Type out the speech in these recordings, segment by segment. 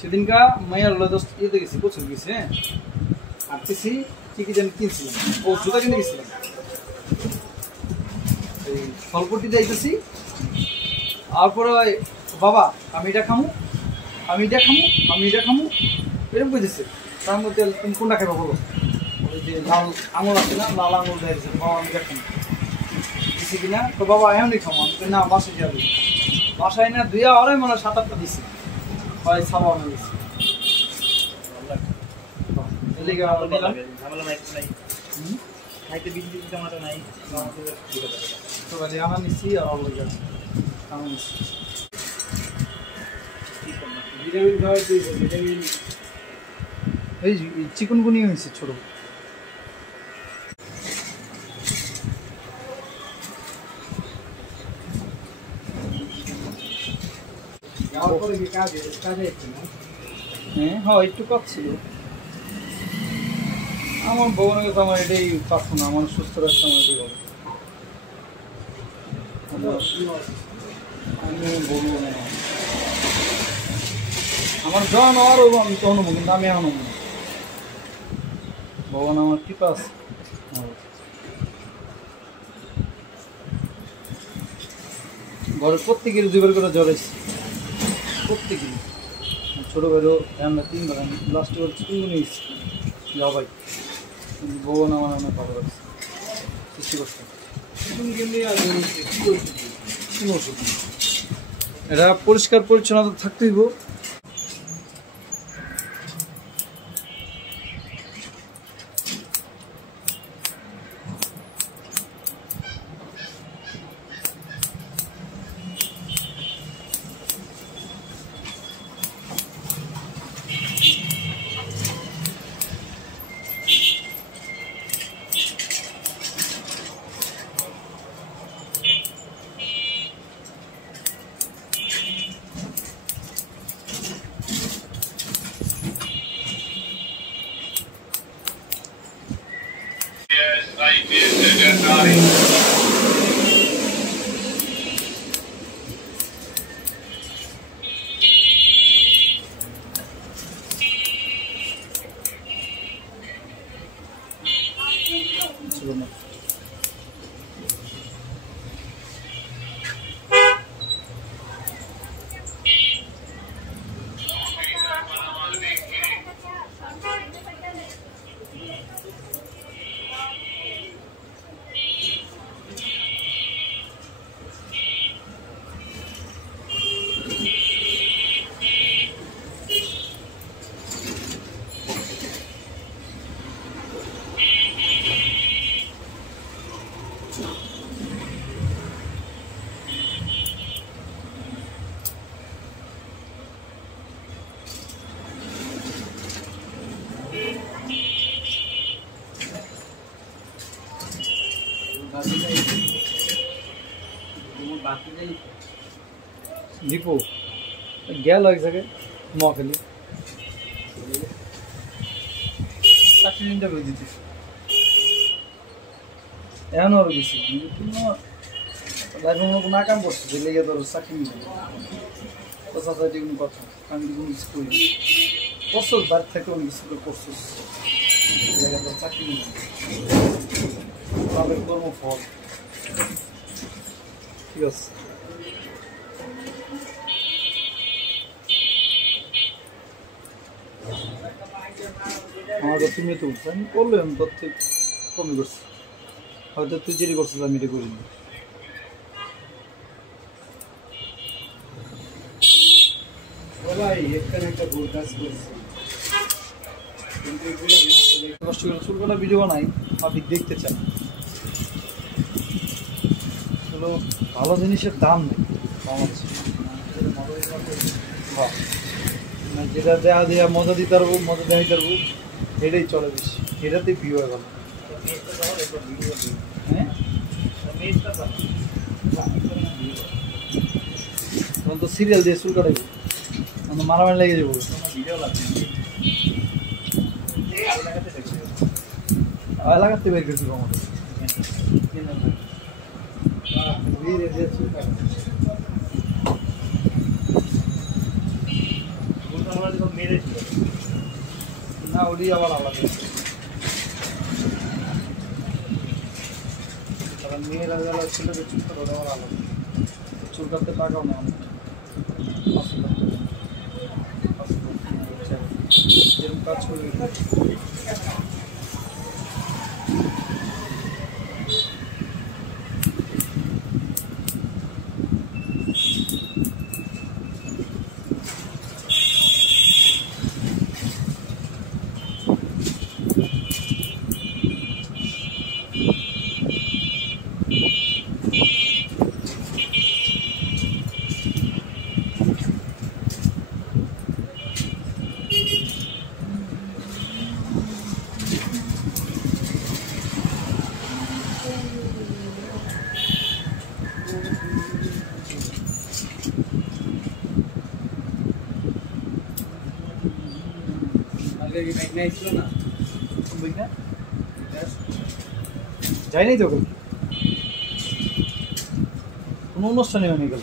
সেদিনকা মায়ের দোস্ত ইয়েতে গেছি প্রচুর গেছি। হ্যাঁ হাঁটতেছি কি যেন কিনছিলাম, ও জুতা কিনে গেছিলাম, এই ফলপট্টি যাইতেছি। তারপরে বাবা আমি এটা খামু, আমি এটা খামু, আমি এটা খামু, এরকম বুঝেছে। তার মধ্যে তুমি কোনটা খাইবা বলো? ওই যে লাল আঙুল আছে না, লাল আঙুল দিয়েছে, বাবা আমি এটা খামু দিছি কিনা, তো বাবা এমনই খামো। আমি না বাসায় যাবো, বাসায় না দুইয়া আড়াই মনে হয় 7-8টা দিছি, হয় সাবা অনেক দিছি। এই চিকনগুনিয়া হয়েছে ছোট। হ্যাঁ একটু কাজ ছিল। আমার ভগবানের কাছে আমার এটাই প্রার্থনা, আমার সুস্থ রাখতে আমার এটাই বলে। আমি বলবো না আমার জন আরও আমি তো অনুভব, কিন্তু আমি এখন ভগবান আমার কৃপা আছে। ঘরের প্রত্যেকের 2বার করে জ্বর এসেছে, প্রত্যেকেরই। ছোটো ভাইরও আমরা 3বার, আমি লাস্ট বার চিকেনগুলো এসেছি যা ভাই। ভগবান আমার অনেক ভালো লাগছে, সৃষ্টি করছে। এটা পরিষ্কার পরিচ্ছন্নতা থাকতেই গো। দীপু গেল এক জায়গায় মহাখালী, চাকরির ইন্টারভিউ দিতে এখন আরো বেশি লাইফে কোনো না কাম করছে, যে লেগে তোর চাকরি নিয়ে সোসাইটি কোনো কথা আমি কোনো কিছু করি করছোস, বাড়ি থেকে অনেক কিছু করছোস, তোর চাকরি নিয়ে তাদের কর্মফল ঠিক আছে। আমাকে তুমি তো আমি করলাম তোর থেকে কমই করছি, হয়তো তুই যেটি করছিস আমি এটা করিনি। কষ্ট করে চুলকোনা ভিডিও বানাই, পাবলিক দেখতে চাই। চলো ভালো জিনিসের দাম নেই বাংলাদেশে, যেটা দেওয়া দেওয়া মজা দিতে পারবো, মজা দেওয়া দিতে পারবো, এটাই চলে বেশি, এটাতেই ভিউ হয়ে গেল। হ্যাঁ তখন তো সিরিয়াল দিয়ে চুল কাটাবো, তখন মারামারি লেগে যাবো। লাগাতে বের করছি আমাদের চুল কাটা না ওটি আবার আলাদা, কারণ মেয়েরা যারা ছেলেদের চুল কাটা ওটা আবার আলাদা। চুল কাটতে টাকাও নেই অনেক, যেরকম কাজ করবে। যাই নাই তো কোনো অনুষ্ঠানে হয়নি গেল।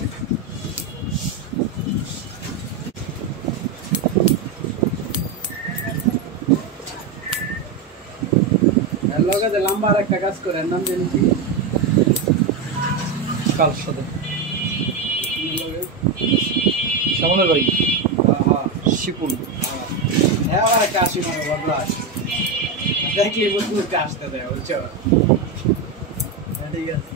লম্বা আর একটা কাজ করে নাম জানি কাল সাথে শ্যামলের বাড়ি শিপুল। হ্যাঁ আবার একটা আসি মানে বদলা দেখলি বুঝতে আসতে দেয় বলছো। ঠিক আছে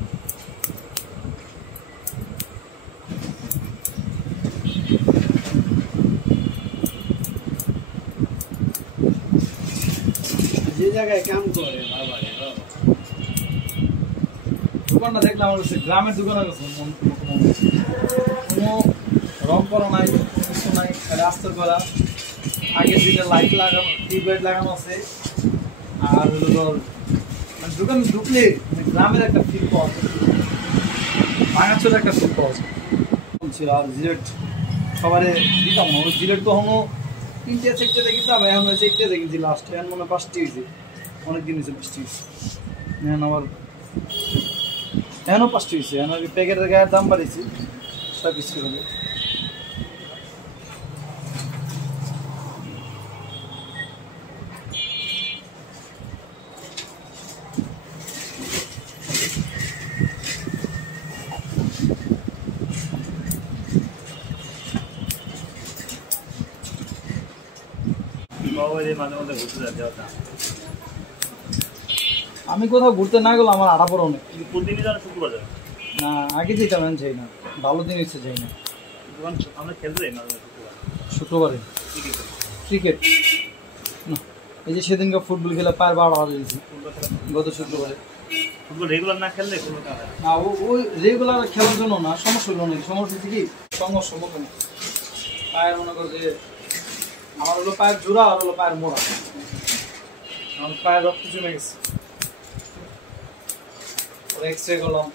যে জায়গায় কাম করে বাবা দোকানটা দেখলাম আমার কাছে গ্রামের দোকান হয়ে গেছে, কোনো রং করা নাই, কিছু নাই, খালি আস্তর করা। আগের দিনে লাইট লাগানো, টিউবলাইট লাগানো আছে। আর হলো তোর মানে দোকানে ঢুকলে গ্রামের একটা ফিল পাওয়া যায়, ভাঙাচোর একটা ফিল পাওয়া যায়। আর জিলেট সবারে দিতাম না, ওই জিলেট তখনও 3টে 4টে দেখিতাম, এখন হয়েছে 1টে দেখেছি লাস্ট। এখন মনে হয় 5টি হয়েছে, অনেকদিন হয়েছে 5টি হয়েছে। এখন আবার এখনও 5টি হয়েছে, এখন প্যাকেটের গায়ের দাম বাড়িয়েছে সব কিছু হবে। আমি কোথাও ঘুরতে না গেলে আমার আড়া পড়ো নেই। না আগে যেতাম, এখন যাই না, ভালো দিন এসে যাই না। শুক্রবারে ক্রিকেট না, এই যে সেদিনকে ফুটবল খেলে পায়ের বাড়া দিয়েছি গত শুক্রবারে। রেগুলার না খেললে না ওই রেগুলার খেলার জন্য না, সমস্যা হলো নাকি, সমস্যা হচ্ছে কি সমস্যা মতো না। পায়ের মনে করো যে আমার হলো পায়ের জোড়া আর হলো পায়ের মোড়া, আমার পায়ের রক্ত জমে গেছে। এক্সরে করলাম,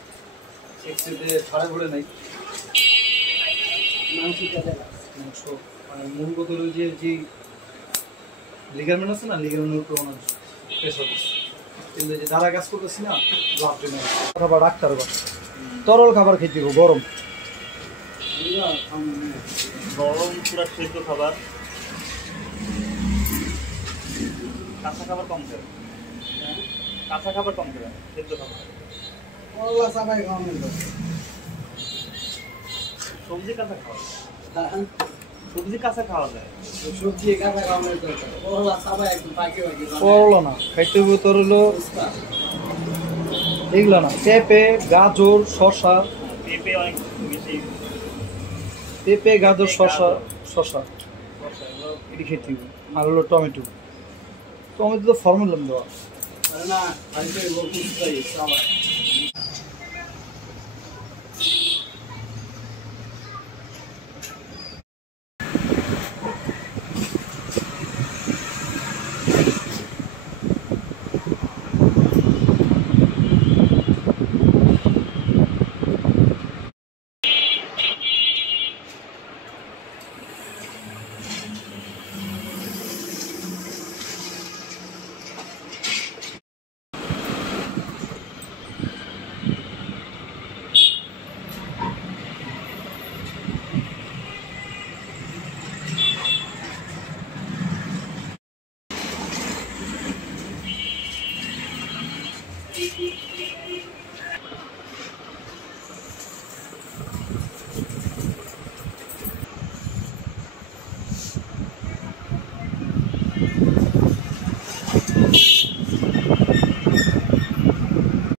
এক্সরেতে ছাড়া পড়ে নাই মাংস, মানে মূলগত যে লিগারমেন্ট আছে না, লিগারমেন্টের উপর অনেক প্রেশার পড়ছে। কিন্তু যে ধারা কাজ করতেছি না, লাভ জমে গেছে। খাবার ডাক্তার তরল খাবার খেতে দিব, গরম গরম পুরো সেদ্ধ খাবার, কাঁচা খাবার কম খাবে, কাঁচা খাবার কম খাবে, সেদ্ধ খাবার। সবজি কাঁচা খাওয়া, সবজি কাঁচা খাওয়া যায়, সবজি কাঁচা খাওয়ানোর দরকার। করলা না খাইতে হবে তোর হলো এগুলো না, পেঁপে গাজর শসা, পেঁপে অনেক বেশি, পেঁপে গাজর শসা শসা এটি খেতে হবে। আর হলো টমেটো, টমেটো তো ফর্মুলাম দেওয়া না খাইতে সবাই।